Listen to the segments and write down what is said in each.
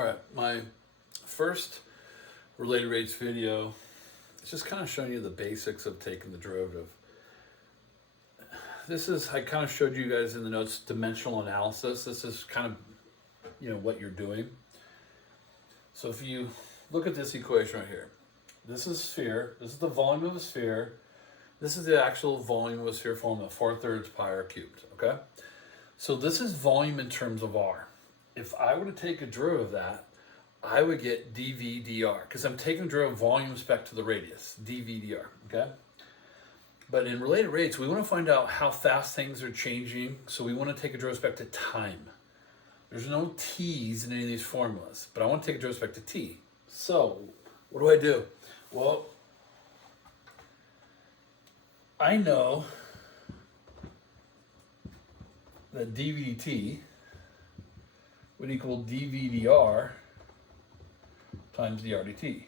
All right, my first related rates video is just kind of showing you the basics of taking the derivative. This is, I kind of showed you guys in the notes, dimensional analysis. This is kind of, what you're doing. So if you look at this equation right here, this is sphere, this is the volume of a sphere, this is the actual volume of a sphere formula, 4/3 pi r cubed, okay? So this is volume in terms of r. If I were to take a derivative of that, I would get dv dr, because I'm taking the derivative of volume with respect to the radius, dv dr, okay? But in related rates, we want to find out how fast things are changing, so we want to take a derivative with respect to time. There's no t's in any of these formulas, but I want to take a derivative with respect to t. So, what do? Well, I know that dv dt would equal dv dr times dr dt.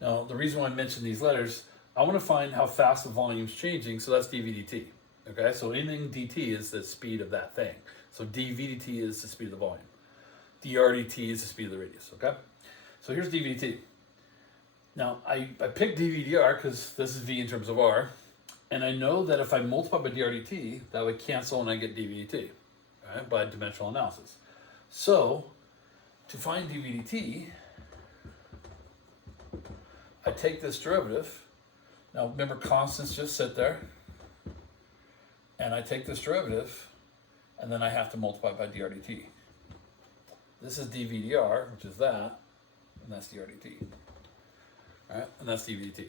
Now, the reason why I mentioned these letters, I want to find how fast the volume is changing, so that's dv dt. Okay, so anything dt is the speed of that thing. So dv dt is the speed of the volume. dr dt is the speed of the radius, okay? So here's dv dt. Now, I picked dv dr because this is v in terms of r, and I know that if I multiply by dr dt, that would cancel and I get dv dt, right, by dimensional analysis. So, to find dv dt, I take this derivative. Now, remember, constants just sit there, and I take this derivative, and then I have to multiply by dr dt. This is dv dr, which is that, and that's dr dt. All right, and that's dv dt.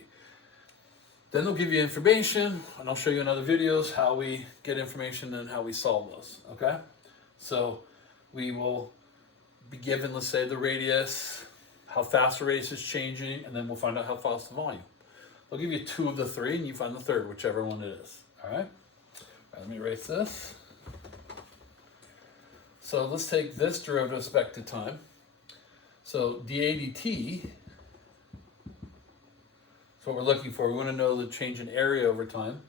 Then they'll give you information, and I'll show you in other videos how we get information and how we solve those, okay? So we will be given, let's say, the radius, how fast the radius is changing, and then we'll find out how fast the volume. They'll give you two of the three, and you find the third, whichever one it is, all right? Let me erase this. So let's take this derivative with respect to time. So dA dt is what we're looking for. We want to know the change in area over time.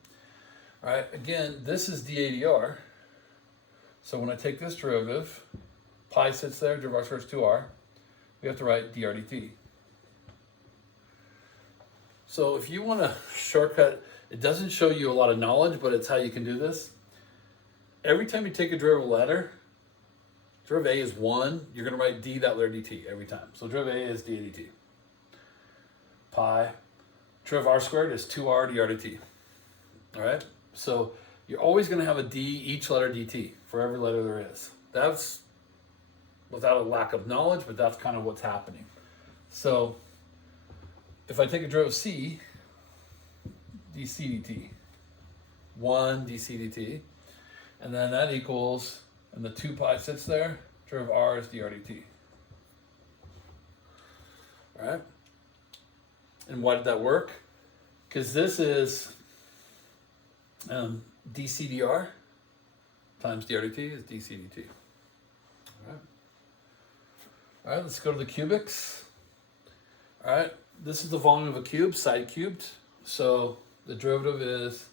All right, again, this is dA dr. So when I take this derivative, pi sits there, derivative r squared is 2r. We have to write dr dt. So if you want to shortcut, it doesn't show you a lot of knowledge, but it's how you can do this. Every time you take a derivative letter, derivative a is 1, you're going to write d that letter dt every time. So derivative a is d dt. Pi, derivative r squared is 2r dr dt. All right? So you're always going to have a d each letter dt for every letter there is. That's without a lack of knowledge, but that's kind of what's happening. So if I take a derivative of c, dc dt, 1 dc dt, and then that equals, and the 2 pi sits there, derivative of r is dr dt. All right? And why did that work? Because this is dc dr times dr dt is dc dt. All right? All right, let's go to the cubics. All right, this is the volume of a cube, side cubed. So the derivative is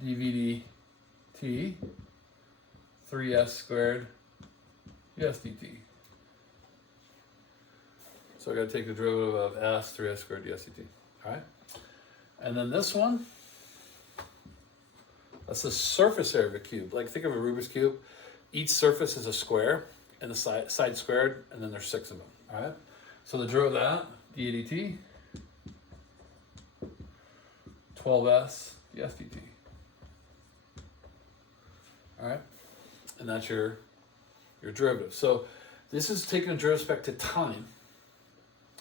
dv dt, 3s squared s dt. So I got to take the derivative of s, 3s squared s dt. All right, and then this one, that's the surface area of a cube. Like, think of a Rubik's cube. Each surface is a square, and the side squared, and then there's 6 of them. All right, so the derivative of that, dA dt, 12s ds dt. All right, and that's your derivative. So this is taking a derivative with respect to time.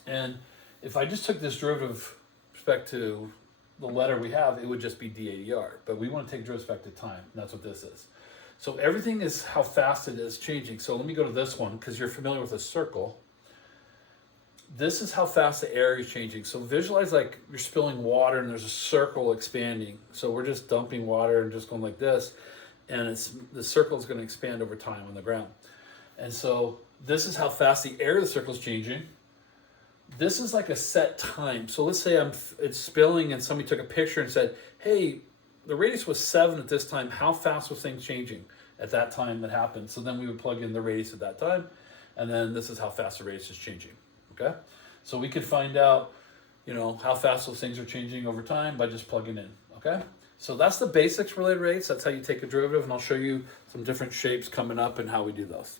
And if I just took this derivative with respect to the letter we have, it would just be dA dr. But we want to take a derivative with respect to time, and that's what this is. So everything is how fast it is changing. So let me go to this one, because you're familiar with a circle. This is how fast the area is changing. So visualize like you're spilling water and there's a circle expanding. So we're just dumping water and just going like this, and the circle is going to expand over time on the ground. And so this is how fast the area of the circle is changing. This is like a set time. So let's say it's spilling and somebody took a picture and said, hey, the radius was 7 at this time. How fast was things changing? at that time that happened. So then we would plug in the radius at that time, and then this is how fast the radius is changing, okay? So we could find out, you know, how fast those things are changing over time by just plugging in, okay? So that's the basics related rates. That's how you take a derivative, and I'll show you some different shapes coming up and how we do those.